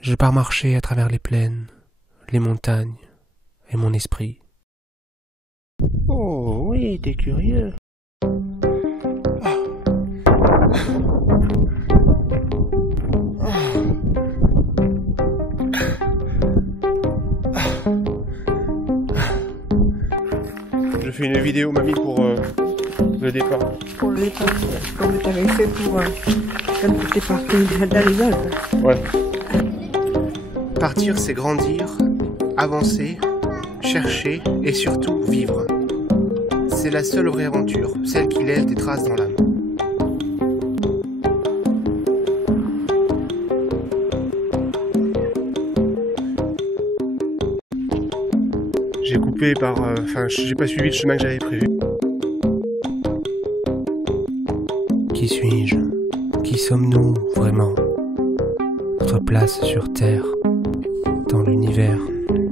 Je pars marcher à travers les plaines, les montagnes et mon esprit. Oh oui, t'es curieux. Je fais une vidéo, mamie, pour le départ. Pour le départ, comme tu avais fait pour quand tu étais parti dans les Alpes. Ouais. Partir, c'est grandir, avancer, chercher et surtout vivre. C'est la seule vraie aventure, celle qui laisse des traces dans l'âme. J'ai coupé j'ai pas suivi le chemin que j'avais prévu. Qui suis-je? Qui sommes-nous vraiment? Notre place sur Terre, dans l'univers.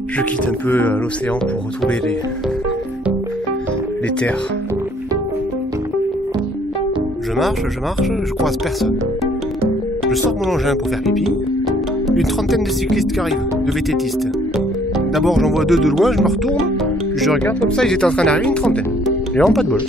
Je quitte un peu l'océan pour retrouver les terres. Je marche, je croise personne. Je sors mon engin pour faire pipi. Une trentaine de cyclistes qui arrivent, de vététistes. D'abord j'en vois deux de loin, je me retourne, je regarde comme ça, ils étaient en train d'arriver, une trentaine. J'ai vraiment pas de bol.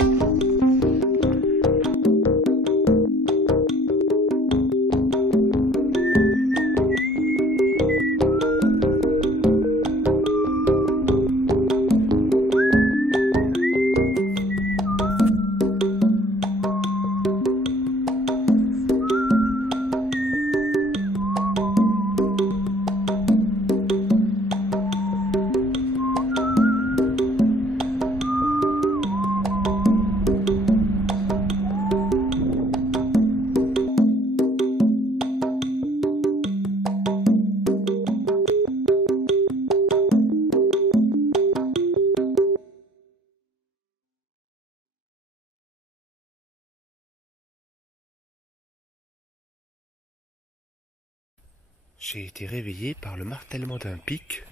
J'ai été réveillé par le martèlement d'un pic.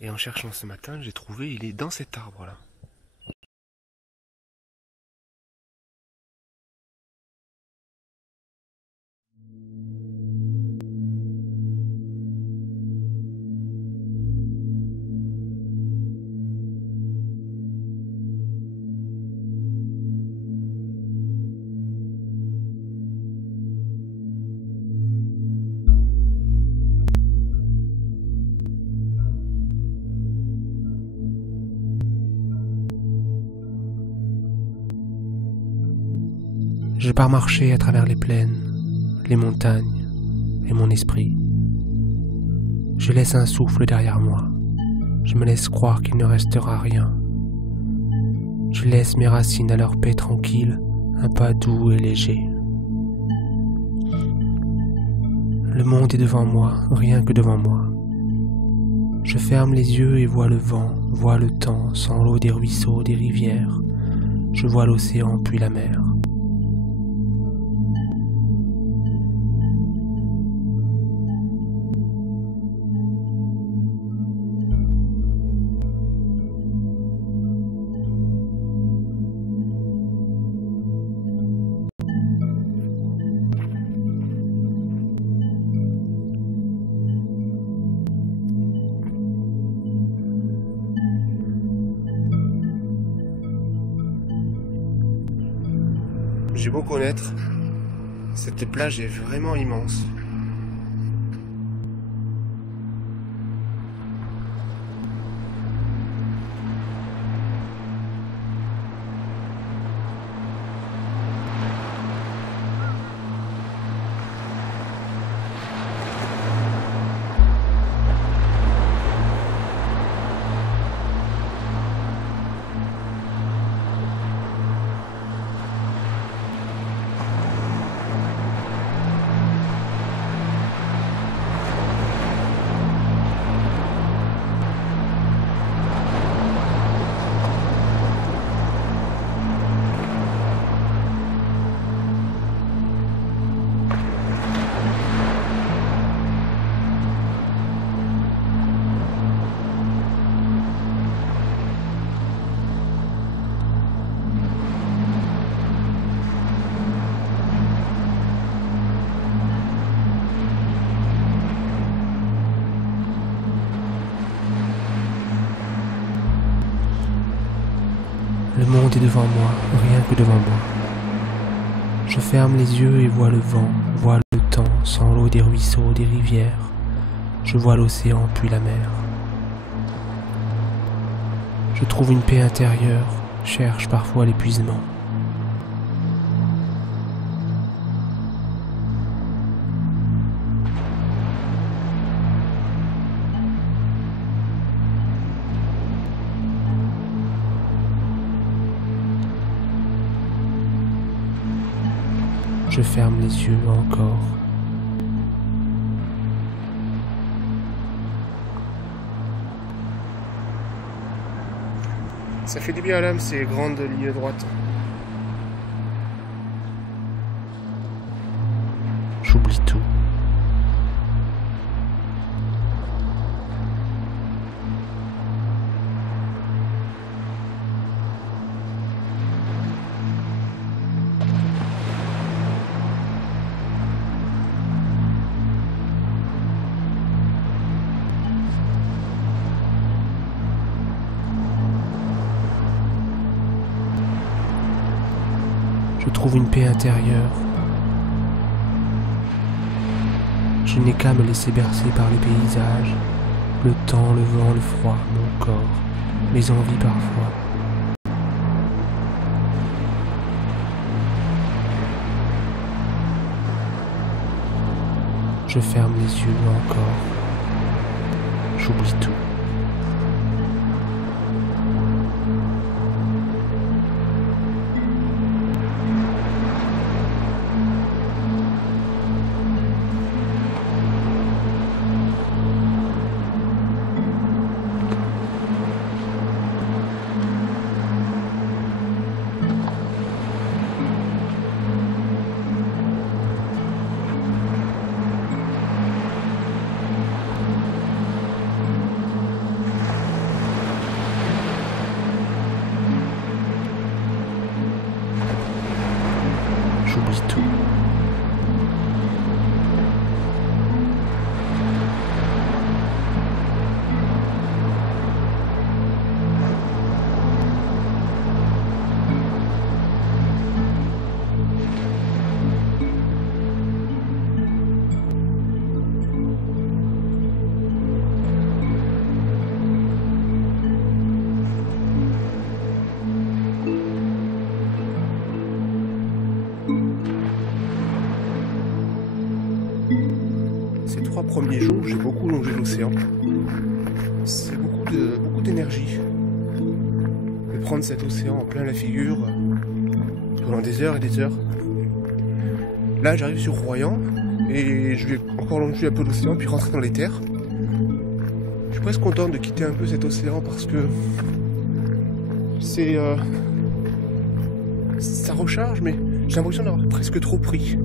Et en cherchant ce matin, j'ai trouvé, il est dans cet arbre-là. Je pars marcher à travers les plaines, les montagnes et mon esprit. Je laisse un souffle derrière moi. Je me laisse croire qu'il ne restera rien. Je laisse mes racines à leur paix tranquille, un pas doux et léger. Le monde est devant moi, rien que devant moi. Je ferme les yeux et vois le vent, vois le temps, sans l'eau des ruisseaux, des rivières. Je vois l'océan puis la mer. J'ai beau connaître, cette plage est vraiment immense. monde est devant moi, rien que devant moi. Je ferme les yeux et vois le vent, vois le temps, sans l'eau des ruisseaux, des rivières. Je vois l'océan puis la mer. Je trouve une paix intérieure, cherche parfois l'épuisement. Je ferme les yeux encore. Ça fait du bien à l'âme, ces grandes lignes droites. J'oublie tout. Je trouve une paix intérieure. Je n'ai qu'à me laisser bercer par les paysages, le temps, le vent, le froid, mon corps, mes envies parfois. Je ferme les yeux encore. J'oublie tout. J'oublie tout. Ces 3 premiers jours, j'ai beaucoup longé l'océan. C'est beaucoup d'énergie. De prendre cet océan en plein la figure pendant des heures et des heures. Là, j'arrive sur Royan et je vais encore longer un peu l'océan puis rentrer dans les terres. Je suis presque content de quitter un peu cet océan parce que ça recharge, mais j'ai l'impression d'avoir presque trop pris.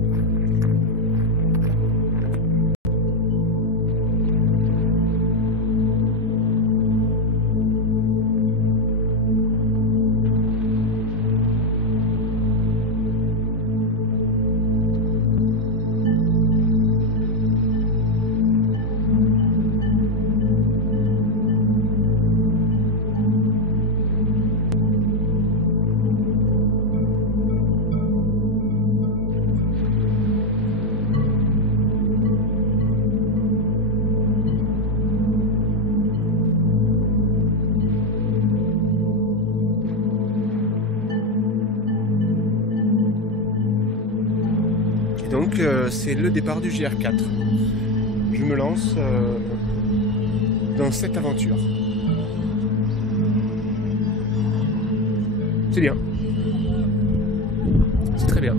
Et donc c'est le départ du GR4. Je me lance dans cette aventure. C'est bien. C'est très bien.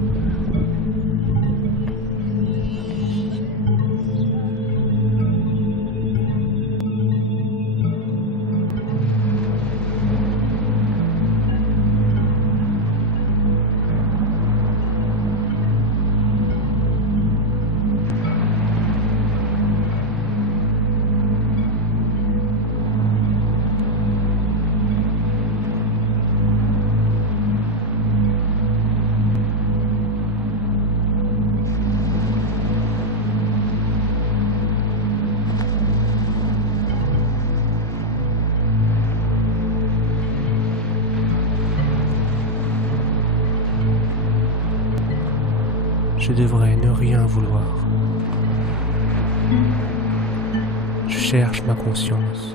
je devrais ne rien vouloir. Je cherche ma conscience.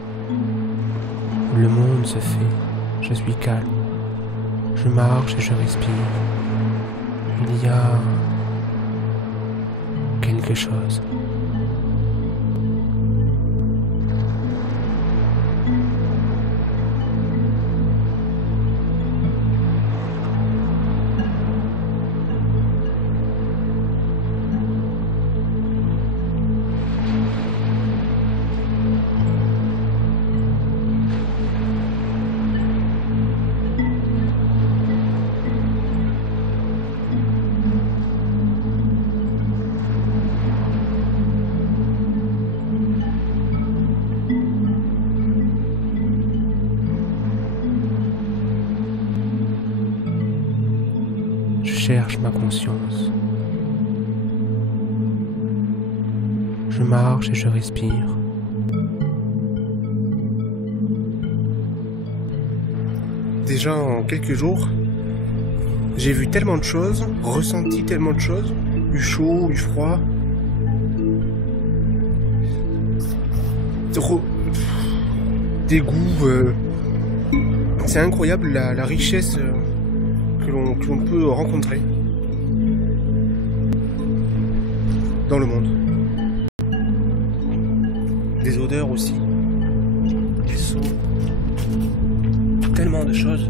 Le monde se fait, je suis calme. Je marche et je respire. Il y a quelque chose. Je cherche ma conscience. Je marche et je respire. Déjà en quelques jours, j'ai vu tellement de choses, ressenti tellement de choses, eu chaud, eu froid. Des goûts. C'est incroyable la richesse que l'on peut rencontrer dans le monde. Des odeurs aussi, des sons, tellement de choses.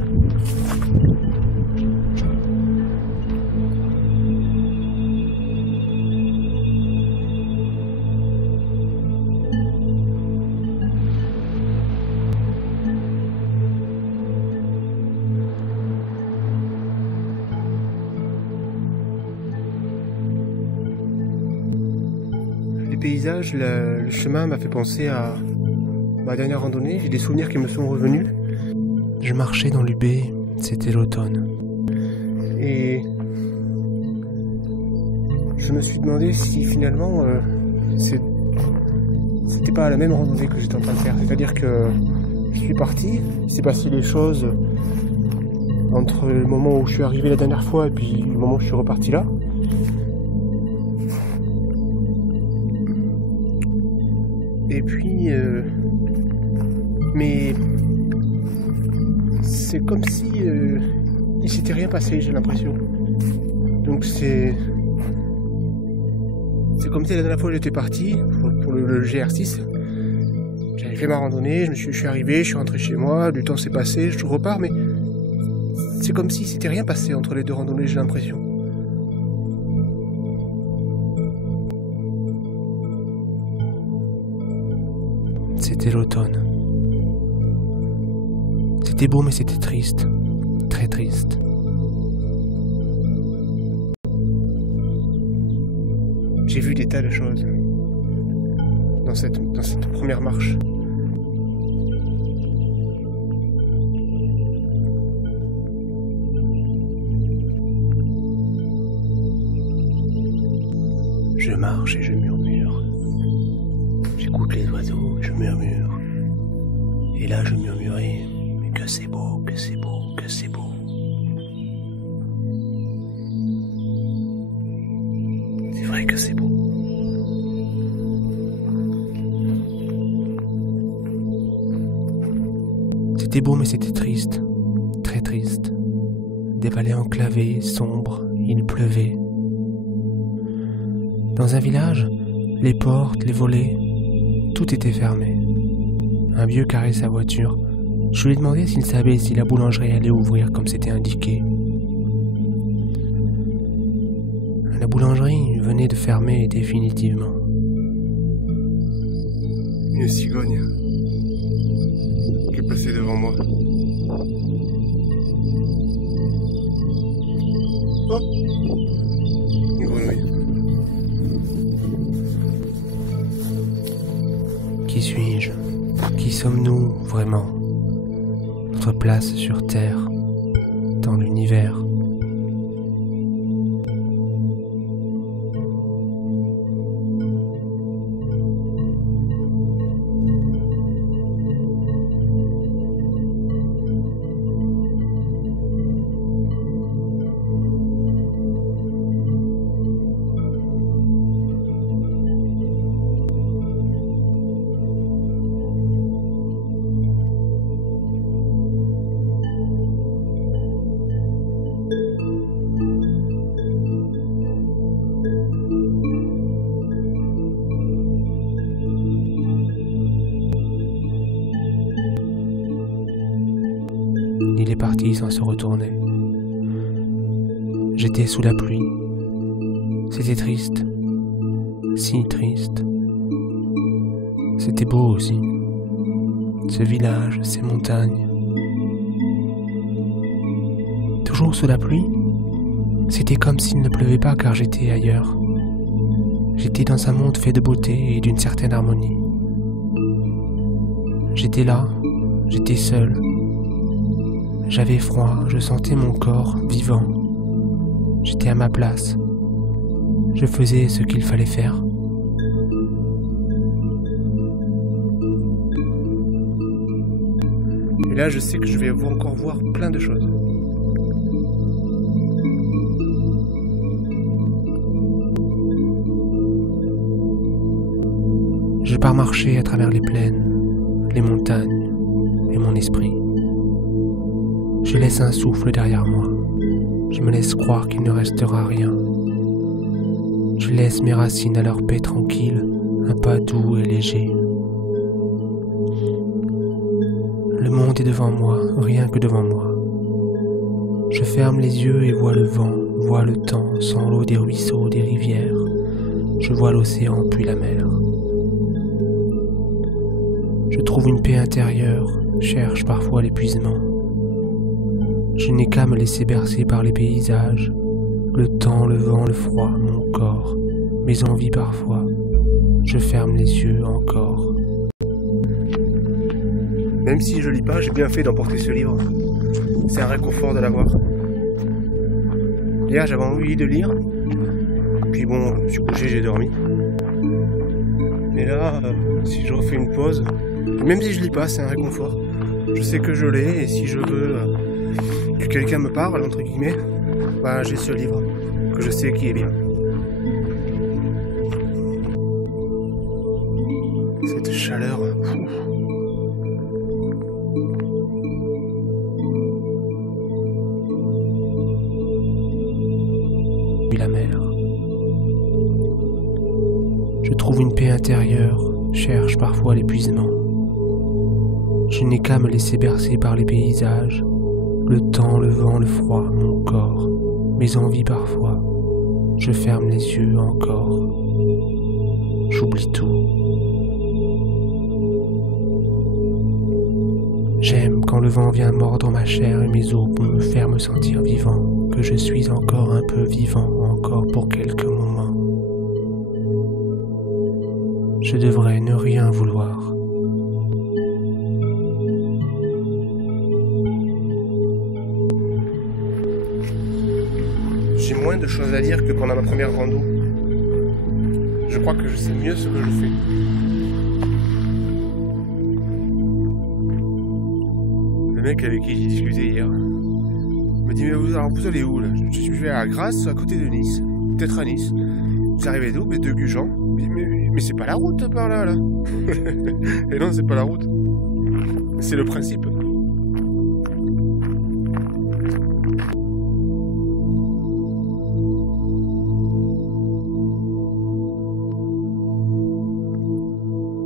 Les paysages, le chemin m'a fait penser à ma dernière randonnée. J'ai des souvenirs qui me sont revenus. Je marchais dans l'UB, c'était l'automne. Et je me suis demandé si finalement c'était pas la même randonnée que j'étais en train de faire. C'est-à-dire que je suis parti, il s'est passé les choses entre le moment où je suis arrivé la dernière fois et puis le moment où je suis reparti là. Et puis, mais c'est comme si il s'était rien passé, j'ai l'impression. Donc c'est comme si la dernière fois j'étais parti pour le GR6. J'avais fait ma randonnée, je suis arrivé, je suis rentré chez moi, du temps s'est passé, je repars, mais c'est comme si s'était rien passé entre les deux randonnées, j'ai l'impression. C'était l'automne. C'était beau mais c'était triste, très triste. J'ai vu des tas de choses dans cette première marche. Je marche et je murmure. J'écoute les oiseaux et je murmure. Et là je murmurais, mais que c'est beau, que c'est beau, que c'est beau. C'est vrai que c'est beau. C'était beau mais c'était triste, très triste. Des vallées enclavées, sombres, il pleuvait. Dans un village, les portes, les volets, tout était fermé. Un vieux carrait sa voiture. Je lui ai demandé s'il savait si la boulangerie allait ouvrir comme c'était indiqué. La boulangerie venait de fermer définitivement. Une cigogne qui est passée devant moi. Oh, une grenouille. Qui suis-je? Qui sommes-nous vraiment? Notre place sur Terre, dans l'univers. il est parti sans se retourner. J'étais sous la pluie. C'était triste, si triste. C'était beau aussi, ce village, ces montagnes. Toujours sous la pluie, c'était comme s'il ne pleuvait pas car j'étais ailleurs. J'étais dans un monde fait de beauté et d'une certaine harmonie. J'étais là, j'étais seul. J'avais froid, je sentais mon corps vivant. J'étais à ma place. Je faisais ce qu'il fallait faire. Et là, je sais que je vais encore voir plein de choses. Je pars marcher à travers les plaines, les montagnes et mon esprit. Je laisse un souffle derrière moi. Je me laisse croire qu'il ne restera rien. Je laisse mes racines à leur paix tranquille, un pas doux et léger. Le monde est devant moi, rien que devant moi. Je ferme les yeux et vois le vent, vois le temps, sans l'eau des ruisseaux, des rivières. Je vois l'océan puis la mer. Je trouve une paix intérieure, cherche parfois l'épuisement. Je n'ai qu'à me laisser bercer par les paysages, le temps, le vent, le froid, mon corps, mes envies parfois. Je ferme les yeux encore. Même si je lis pas, j'ai bien fait d'emporter ce livre. C'est un réconfort de l'avoir. Hier, j'avais envie de lire. Puis bon, je me suis couché, j'ai dormi. Mais là, si je refais une pause, même si je lis pas, c'est un réconfort. Je sais que je l'ai, et si je veux que quelqu'un me parle, entre guillemets, bah, j'ai ce livre, que je sais qui est bien. Cette chaleur, Puis la mer. Je trouve une paix intérieure, cherche parfois l'épuisement. Je n'ai qu'à me laisser bercer par les paysages, le temps, le vent, le froid, mon corps, mes envies parfois. Je ferme les yeux encore. J'oublie tout. J'aime quand le vent vient mordre ma chair et mes os pour me faire me sentir vivant, que je suis encore un peu vivant, encore pour quelques moments. Je devrais ne rien vouloir. j'ai moins de choses à lire que pendant ma première rando. Je crois que je sais mieux ce que je fais. Le mec avec qui j'ai discuté hier me dit, mais vous allez où là? Je vais à Grasse, à côté de Nice, peut-être à Nice. Vous arrivez d'où? De Gujan. Mais c'est pas la route par là, là. Et non, c'est pas la route. C'est le principe.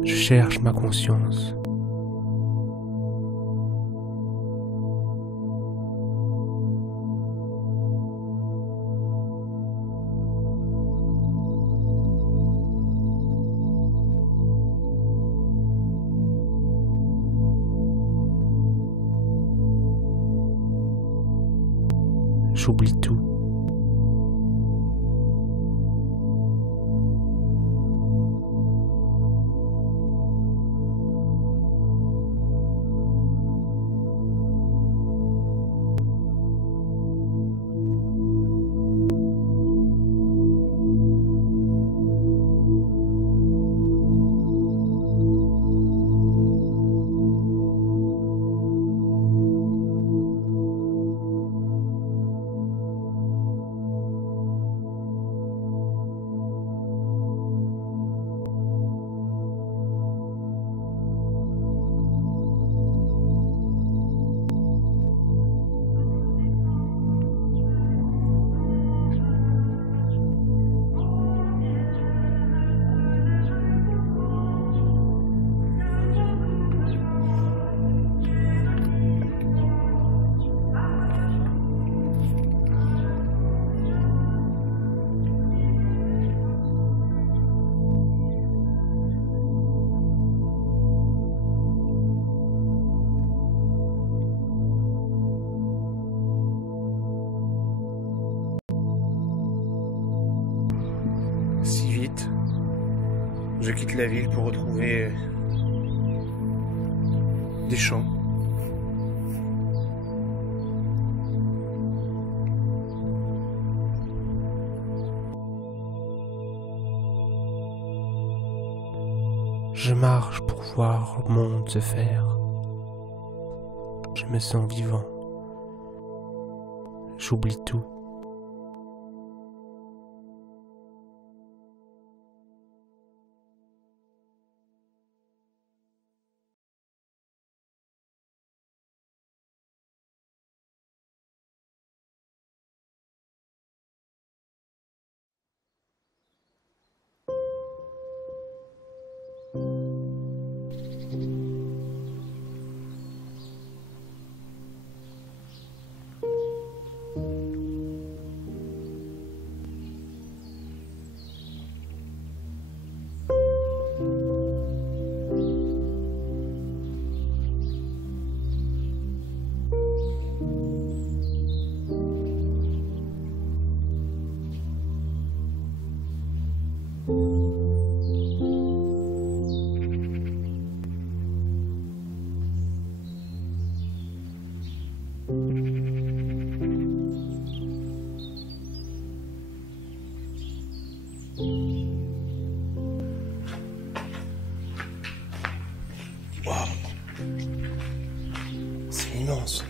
Je cherche ma conscience. J'oublie tout. Je quitte la ville pour retrouver des champs. Je marche pour voir le monde se faire. Je me sens vivant. J'oublie tout. Waouh, c'est immense.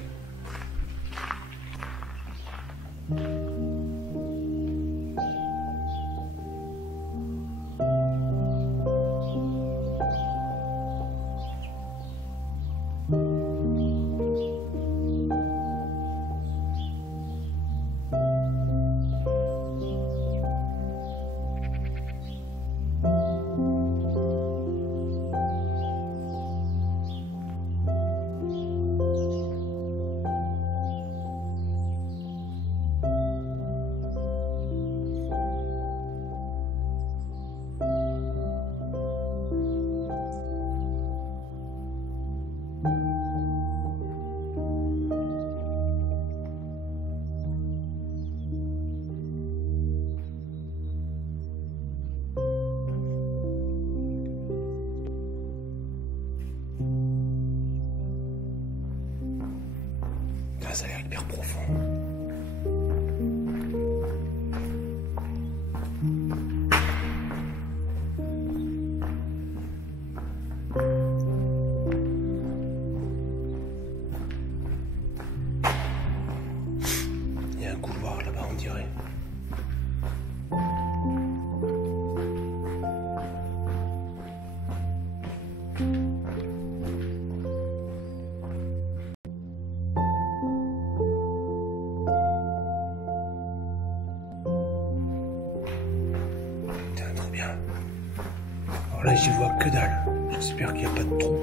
Ça a l'air hyper profond. Il y a un couloir là-bas, on dirait. Alors là, j'y vois que dalle. J'espère qu'il n'y a pas de trou.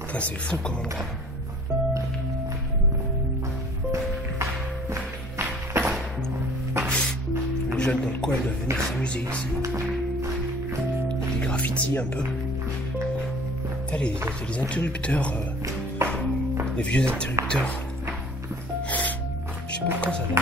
Putain, c'est fou comme endroit. Les jeunes dans le coin doivent venir s'amuser ici. Des graffitis un peu. Les interrupteurs, les vieux interrupteurs. Je sais pas quand ça date.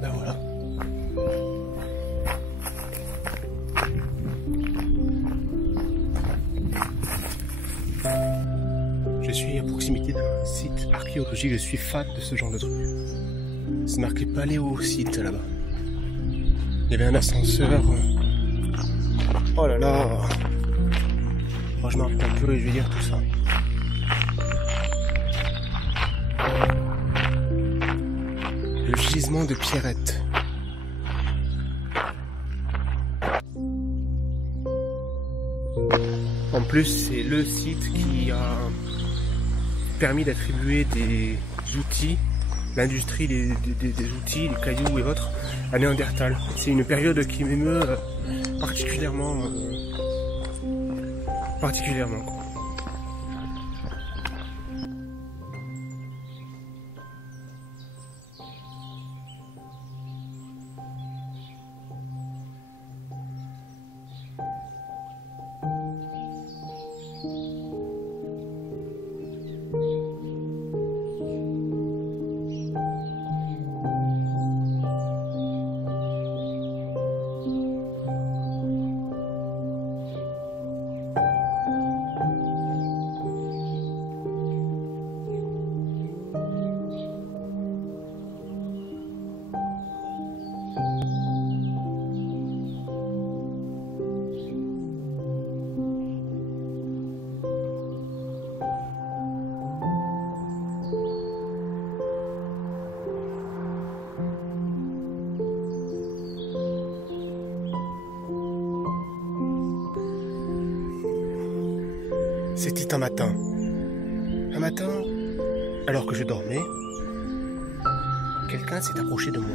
Ben voilà. Je suis à proximité d'un site archéologique, je suis fan de ce genre de truc. C'est marqué Paléo-site là-bas. Il y avait un ascenseur. Oh là là. Oh, je m'arrête un peu et je vais dire tout ça. Le gisement de Pierrette. En plus, c'est le site qui a permis d'attribuer des outils, l'industrie des outils, les cailloux et autres, à Néandertal. C'est une période qui m'émeut particulièrement particulièrement, quoi. C'était un matin. Un matin, alors que je dormais, quelqu'un s'est approché de moi.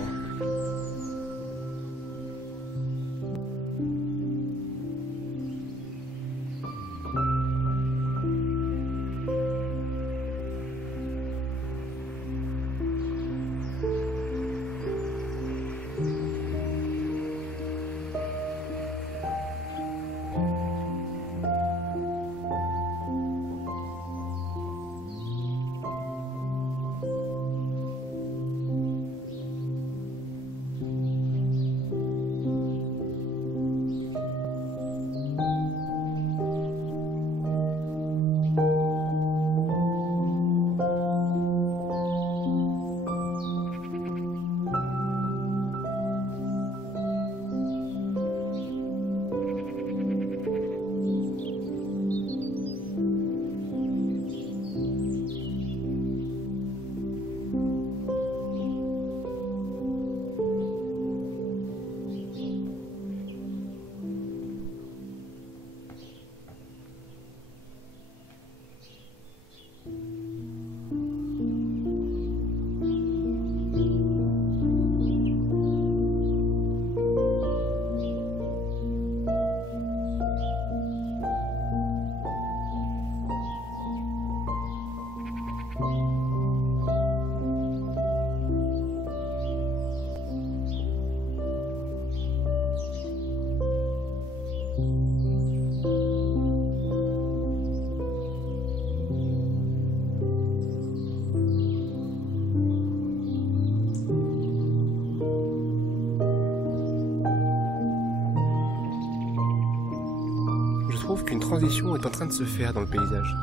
Je trouve qu'une transition est en train de se faire dans le paysage.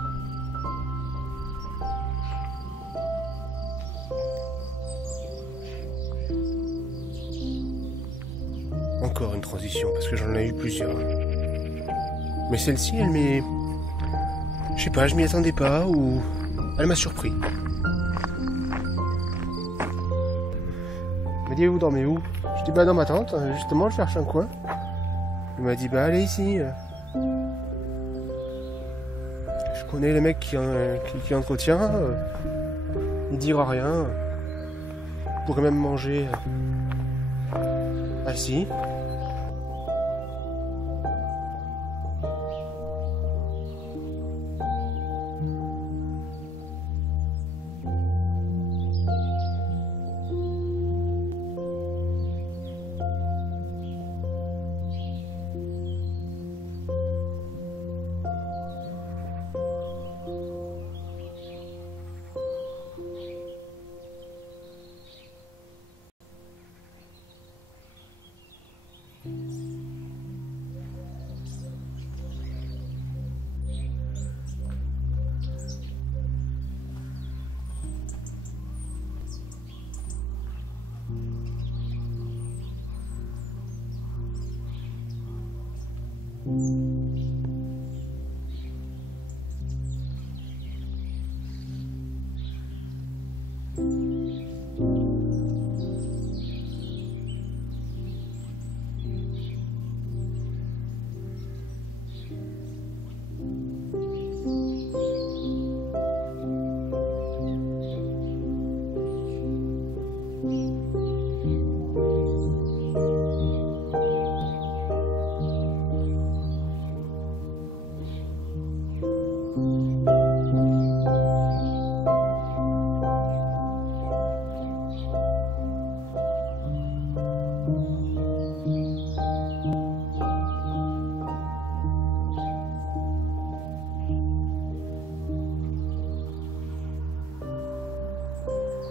Encore une transition, parce que j'en ai eu plusieurs. Mais celle-ci, elle m'est... Je sais pas, je m'y attendais pas, ou... Elle m'a surpris. Il m'a dit, vous dormez où? Je dis, bah dans ma tente, justement, je cherche un coin. Il m'a dit, bah allez ici. Je connais les mecs qui entretient. Il dira rien. Il pourrait même manger assis.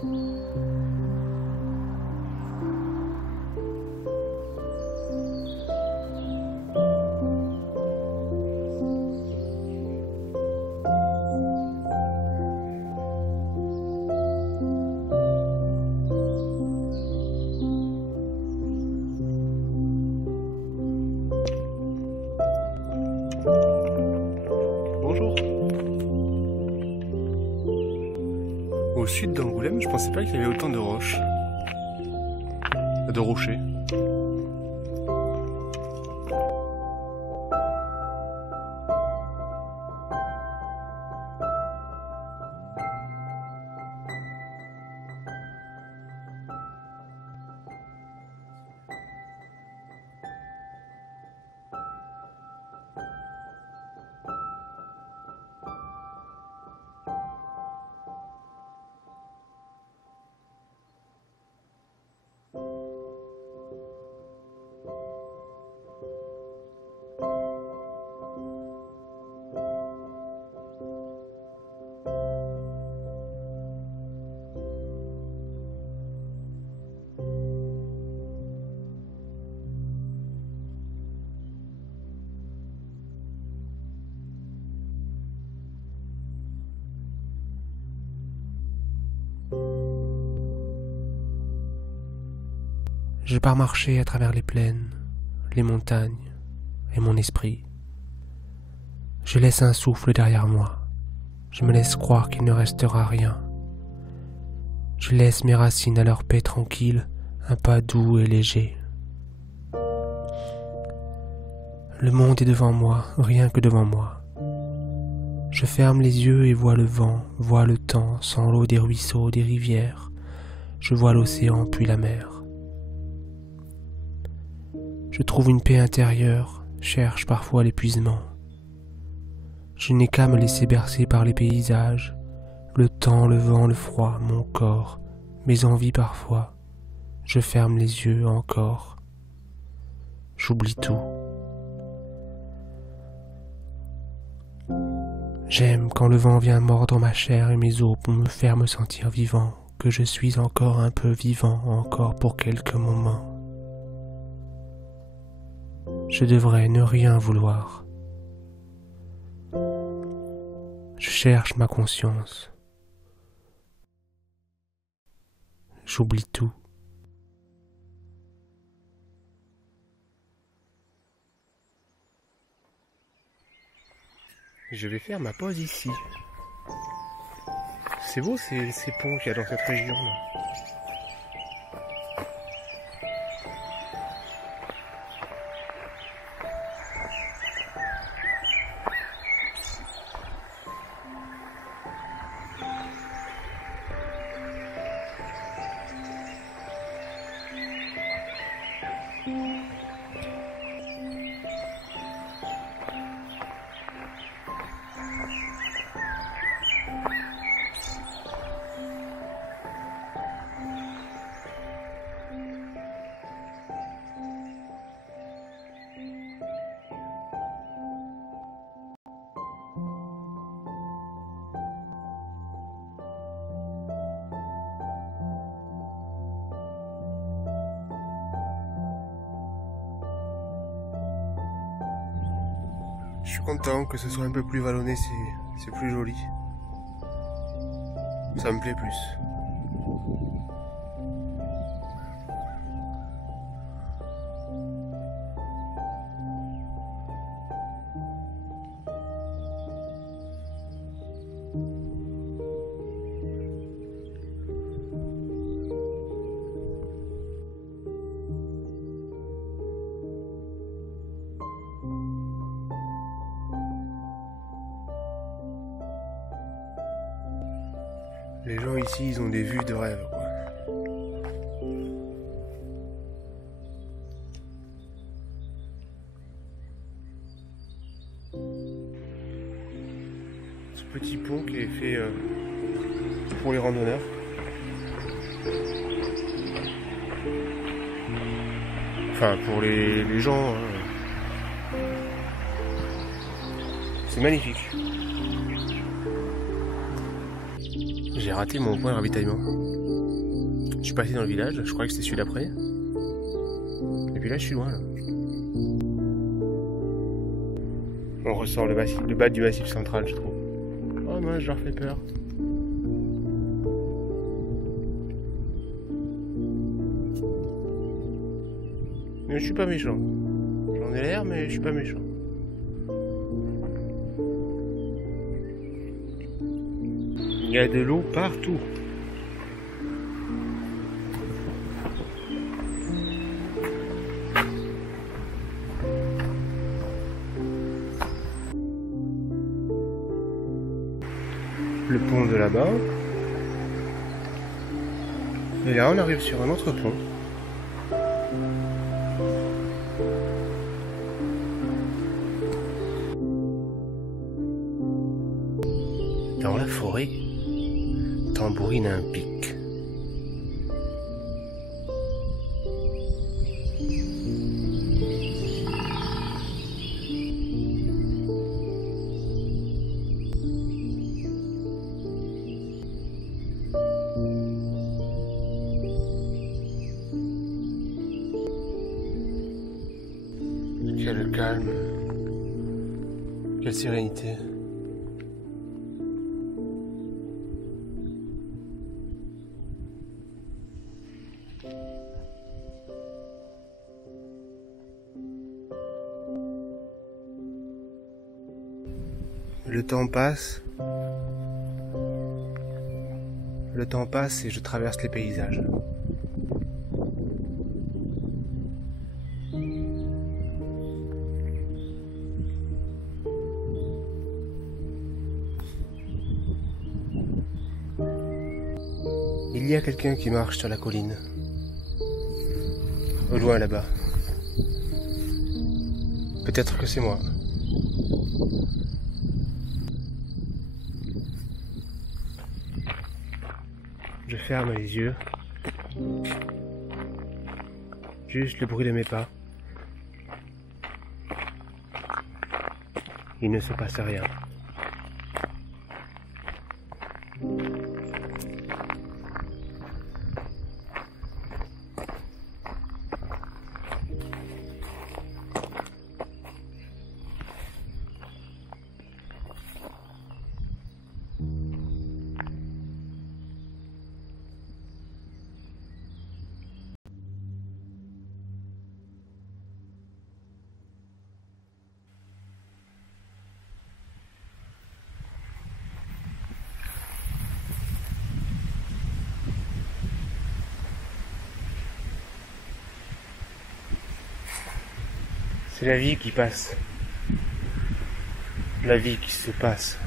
Bonjour. Au sud d'Angoulême, je pensais pas qu'il y avait autant de roches. De rochers. Je pars marcher à travers les plaines, les montagnes et mon esprit. Je laisse un souffle derrière moi. Je me laisse croire qu'il ne restera rien. Je laisse mes racines à leur paix tranquille, un pas doux et léger. Le monde est devant moi, rien que devant moi. Je ferme les yeux et vois le vent, vois le temps, sans l'eau des ruisseaux, des rivières. Je vois l'océan puis la mer. Je trouve une paix intérieure, cherche parfois l'épuisement. Je n'ai qu'à me laisser bercer par les paysages, le temps, le vent, le froid, mon corps, mes envies parfois. Je ferme les yeux encore. J'oublie tout. J'aime quand le vent vient mordre ma chair et mes os pour me faire me sentir vivant, que je suis encore un peu vivant, encore pour quelques moments. Je devrais ne rien vouloir. Je cherche ma conscience. J'oublie tout. Je vais faire ma pause ici. C'est beau ces ponts qu'il y a dans cette région-là. Je suis content que ce soit un peu plus vallonné, c'est plus joli. Ça me plaît plus. Les gens ici, ils ont des vues de rêve, quoi. Ce petit pont qui est fait pour les randonneurs. Enfin, pour les gens. C'est magnifique. J'ai raté mon point de ravitaillement. Je suis passé dans le village, je croyais que c'était celui d'après. Et puis là, je suis loin, là. On ressort le bas du massif central, je trouve. Oh mince, je leur fais peur. Mais je suis pas méchant. J'en ai l'air, mais je suis pas méchant. Il y a de l'eau partout. Le pont de là-bas. Et là, on arrive sur un autre pont. Dans la forêt, tambourine un pic. Quel calme, quelle sérénité. Le temps passe et je traverse les paysages. Il y a quelqu'un qui marche sur la colline. Au loin là-bas. Peut-être que c'est moi. Je ferme les yeux. Juste le bruit de mes pas. Il ne se passe rien. C'est la vie qui passe. La vie qui se passe.